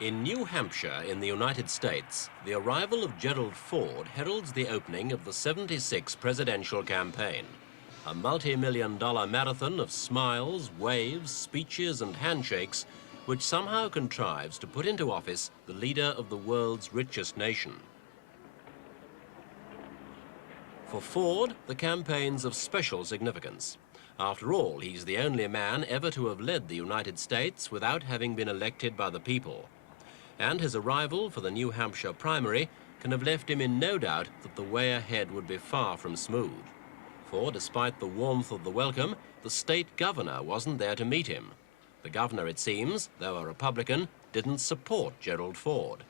In New Hampshire in the United States, the arrival of Gerald Ford heralds the opening of the '76 presidential campaign, a multi-million-dollar marathon of smiles, waves, speeches and handshakes which somehow contrives to put into office the leader of the world's richest nation. For Ford, the campaign's of special significance. After all, he's the only man ever to have led the United States without having been elected by the people. And his arrival for the New Hampshire primary can have left him in no doubt that the way ahead would be far from smooth. For despite the warmth of the welcome, the state governor wasn't there to meet him. The governor, it seems, though a Republican, didn't support Gerald Ford.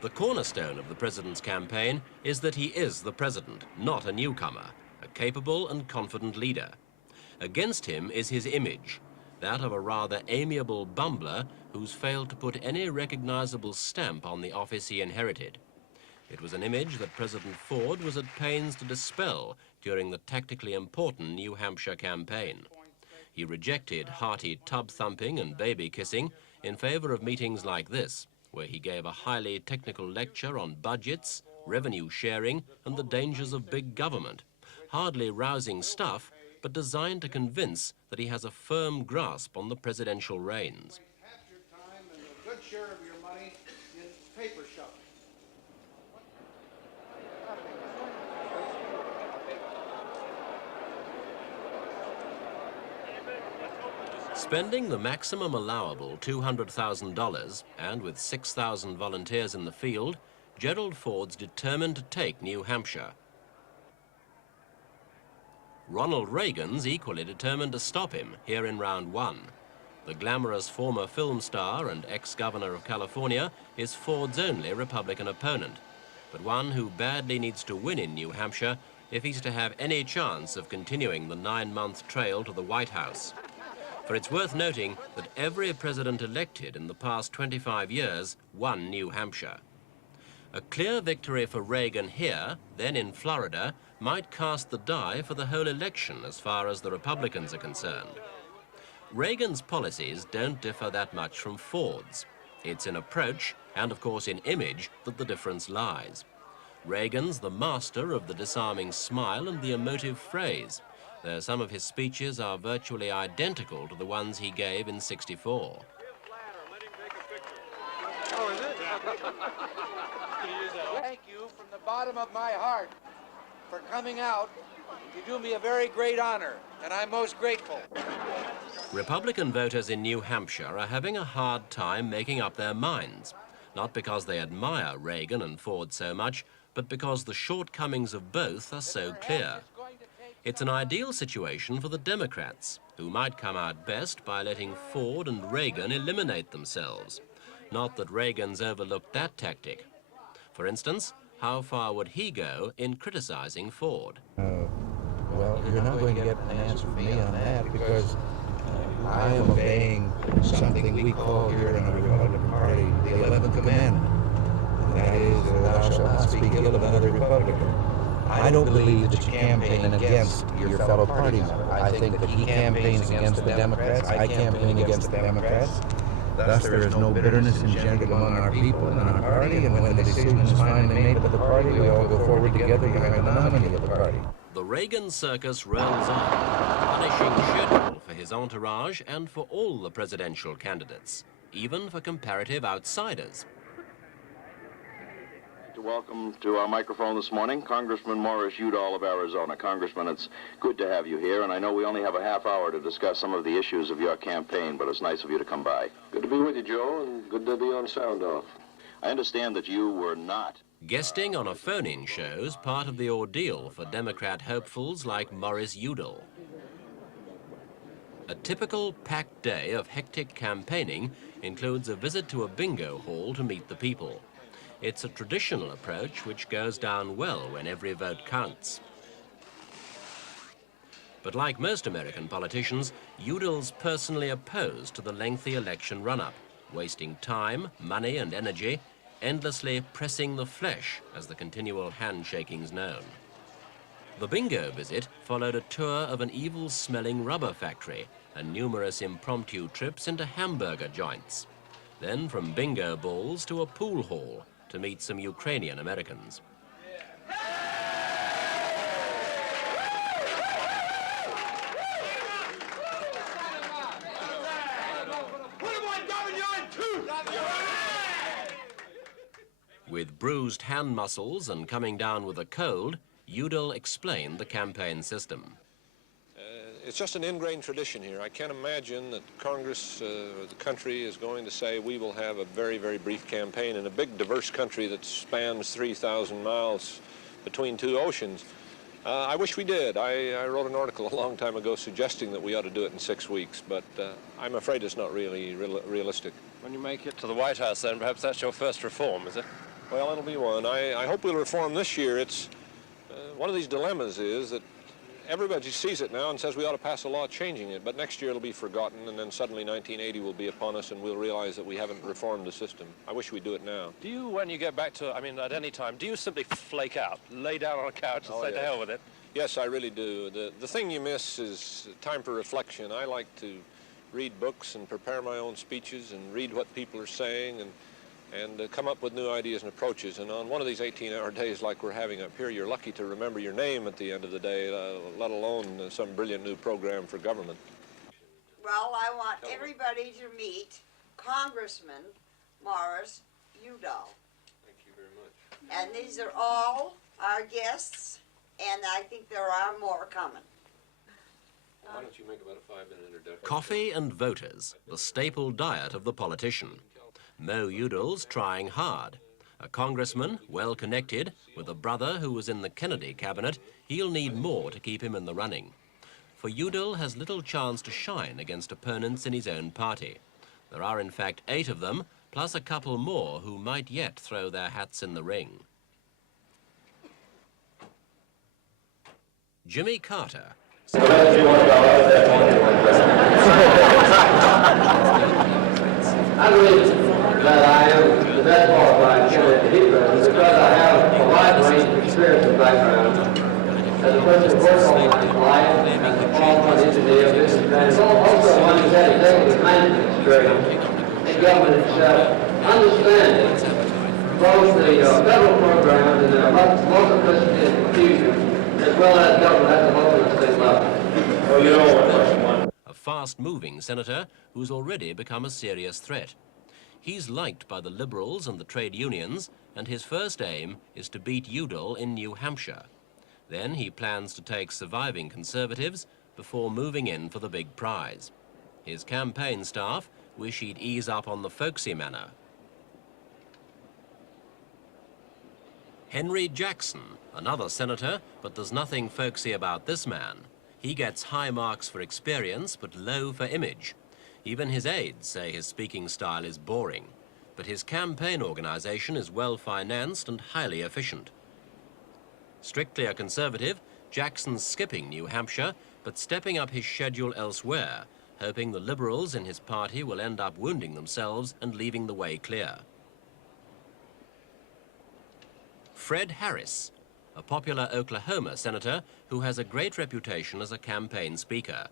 The cornerstone of the president's campaign is that he is the president, not a newcomer, a capable and confident leader. Against him is his image, that of a rather amiable bumbler who's failed to put any recognizable stamp on the office he inherited. It was an image that President Ford was at pains to dispel during the tactically important New Hampshire campaign. He rejected hearty tub-thumping and baby-kissing in favor of meetings like this, where he gave a highly technical lecture on budgets, revenue sharing, and the dangers of big government. Hardly rousing stuff, but designed to convince that he has a firm grasp on the presidential reins. Half your time and a good share of your money in paper shopping. Spending the maximum allowable $200,000, and with 6,000 volunteers in the field, Gerald Ford's determined to take New Hampshire. Ronald Reagan's equally determined to stop him here in round one. The glamorous former film star and ex-governor of California is Ford's only Republican opponent, but one who badly needs to win in New Hampshire if he's to have any chance of continuing the 9-month trail to the White House. For it's worth noting that every president elected in the past 25 years won New Hampshire. A clear victory for Reagan here, then in Florida, might cast the die for the whole election as far as the Republicans are concerned. Reagan's policies don't differ that much from Ford's. It's in approach, and of course in image, that the difference lies. Reagan's the master of the disarming smile and the emotive phrase, though some of his speeches are virtually identical to the ones he gave in '64. Oh, is it? Thank you from the bottom of my heart for coming out. You do me a very great honor, and I'm most grateful. Republican voters in New Hampshire are having a hard time making up their minds, not because they admire Reagan and Ford so much, but because the shortcomings of both are so clear. It's an ideal situation for the Democrats, who might come out best by letting Ford and Reagan eliminate themselves. Not that Reagan's overlooked that tactic. For instance, how far would he go in criticizing Ford? Well, you're not going to get an answer from me on that because I am obeying something we call here in the Republican Party the 11th commandment. And that is, thou shalt not speak ill of another Republican. I don't believe that you campaign against your fellow party member. I think that he campaigns against the Democrats, I campaign against the Democrats. Thus, there is no bitterness engendered among our people and our party, and when the decision is finally made by the party, we all go forward together behind the nominee of the party. The Reagan circus rolls on, a punishing schedule for his entourage and for all the presidential candidates, even for comparative outsiders. Welcome to our microphone this morning, Congressman Morris Udall of Arizona. Congressman, it's good to have you here, and I know we only have a half hour to discuss some of the issues of your campaign, but it's nice of you to come by. Good to be with you, Joe, and good to be on Sound Off. I understand that you were not Guesting on a phone-in show's part of the ordeal for Democrat hopefuls like Morris Udall. A typical packed day of hectic campaigning includes a visit to a bingo hall to meet the people. It's a traditional approach which goes down well when every vote counts. But like most American politicians, Udall's personally opposed to the lengthy election run-up, wasting time, money and energy, endlessly pressing the flesh, as the continual handshaking's known. The bingo visit followed a tour of an evil-smelling rubber factory, and numerous impromptu trips into hamburger joints. Then from bingo balls to a pool hall to meet some Ukrainian Americans. With bruised hand muscles and coming down with a cold, Udall explained the campaign system. It's just an ingrained tradition here. I can't imagine that Congress or the country is going to say we will have a very, very brief campaign in a big, diverse country that spans 3,000 miles between two oceans. I wish we did. I wrote an article a long time ago suggesting that we ought to do it in 6 weeks, but I'm afraid it's not really realistic. When you make it to the White House, then perhaps that's your first reform, is it? Well, it'll be one. I hope we'll reform this year. It's one of these dilemmas is that everybody sees it now and says we ought to pass a law changing it, but next year it'll be forgotten, and then suddenly 1980 will be upon us, and we'll realize that we haven't reformed the system. I wish we'd do it now. Do you, when you get back to, I mean, at any time, do you simply flake out, lay down on a couch and say to hell with it? Yes, I really do. The thing you miss is time for reflection. I like to read books and prepare my own speeches and read what people are saying and come up with new ideas and approaches. And on one of these 18-hour days like we're having up here, you're lucky to remember your name at the end of the day, let alone some brilliant new program for government. Well, I want everybody to meet Congressman Morris Udall. Thank you very much. And these are all our guests, and I think there are more coming. Why don't you make about a 5-minute introduction? Coffee and voters, the staple diet of the politician. Mo Udall's trying hard. A congressman, well-connected, with a brother who was in the Kennedy cabinet, he'll need more to keep him in the running. For Udall has little chance to shine against opponents in his own party. There are in fact 8 of them, plus a couple more who might yet throw their hats in the ring. Jimmy Carter. I believe that I am the best qualified candidate to be president because I have a wide range of experience and background. As a person who worked all my life, as a qualified engineer, businessman, also one who's had executive management experience in government itself, understanding both the federal programs and their multiplicity and confusion, as well as government at the local and state level. Well, you know, a fast-moving senator who's already become a serious threat. He's liked by the Liberals and the trade unions, and his first aim is to beat Udall in New Hampshire. Then he plans to take surviving Conservatives before moving in for the big prize. His campaign staff wish he'd ease up on the folksy manner. Henry Jackson, another senator, but there's nothing folksy about this man. He gets high marks for experience, but low for image. Even his aides say his speaking style is boring. But his campaign organization is well-financed and highly efficient. Strictly a Conservative, Jackson's skipping New Hampshire, but stepping up his schedule elsewhere, hoping the Liberals in his party will end up wounding themselves and leaving the way clear. Fred Harris, a popular Oklahoma senator who has a great reputation as a campaign speaker.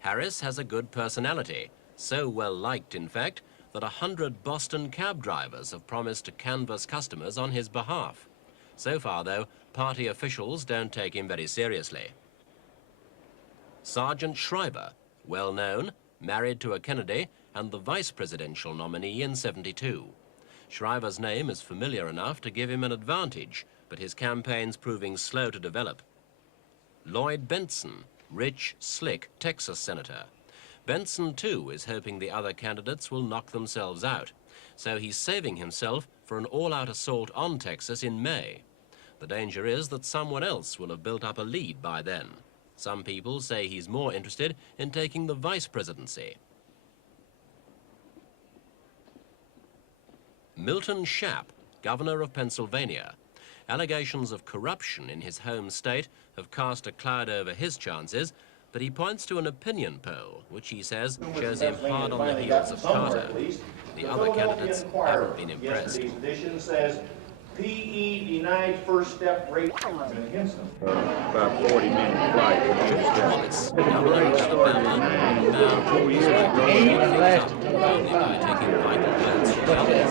Harris has a good personality, so well liked, in fact, that 100 Boston cab drivers have promised to canvass customers on his behalf. So far, though, party officials don't take him very seriously. Sergeant Schreiber, well known, married to a Kennedy and the vice presidential nominee in '72. Schreiber's name is familiar enough to give him an advantage, but his campaign's proving slow to develop. Lloyd Bentsen, rich, slick Texas senator. Bentsen, too, is hoping the other candidates will knock themselves out, so he's saving himself for an all-out assault on Texas in May. The danger is that someone else will have built up a lead by then. Some people say he's more interested in taking the vice presidency. Milton Schaap, governor of Pennsylvania. Allegations of corruption in his home state have cast a cloud over his chances, but he points to an opinion poll, which he says shows him hard on the heels of Carter. The other candidates haven't been impressed. PE denied first step rate against them. About 40 minutes flight. Wallace, governor of Alabama, bound for his way to only by taking vital votes from others.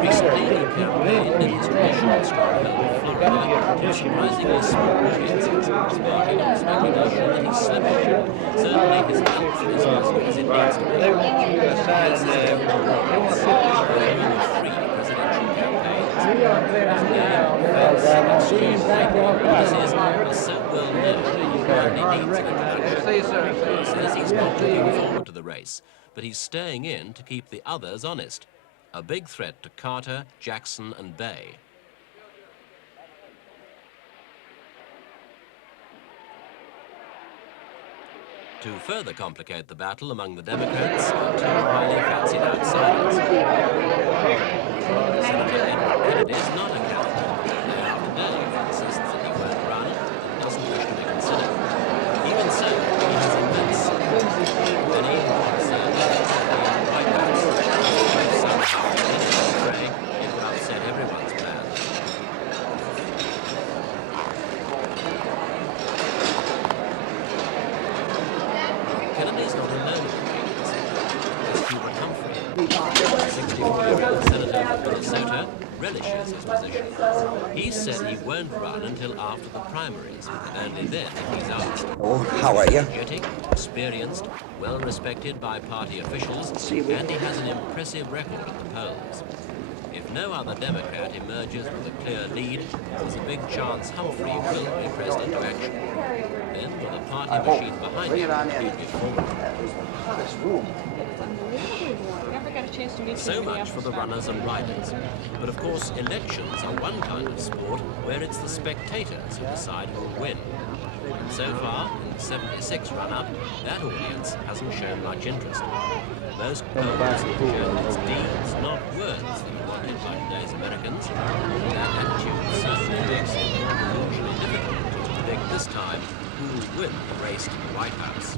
Recently, he campaigned in his traditional stronghold of Florida to surprisingly small audiences, sparking on speculation that he's slipping. Certainly, his health is as good as it needs to be. They want you to sign Three presidential campaigns. Policies are so well known that he hardly needs an introduction. He says he's not looking forward to the race, but he's staying in to keep the others honest. A big threat to Carter, Jackson, and Bay. To further complicate the battle among the Democrats, two highly fancied outsiders. Senator Edward Kennedy is not a candidate. Day after day, he insists that he won't run and doesn't wish to be considered. Even so, he has immense sympathy. Many wants the White House. Somehow, in the fray, it will upset everyone's plans. Kennedy's not alone in the race. There's Hubert Humphrey. The 64-year-old senator from Minnesota relishes his position. He said he won't run until after the primaries, only then if he's asked. Oh, how are you? Energetic, experienced, well-respected by party officials, and he has an impressive record at the polls. If no other Democrat emerges with a clear lead, there's a big chance Humphrey will be president to action. Then, with a party machine behind him, he'd be formidable. So much for the runners and riders. But of course, elections are one kind of sport where it's the spectators who decide who will win. And so far, in the 76 run-up, that audience hasn't shown much interest. Most polls indicate it's deeds, not words, that are wanted by today's Americans. That attitude certainly makes it unusually difficult to predict this time who will win the race to the White House.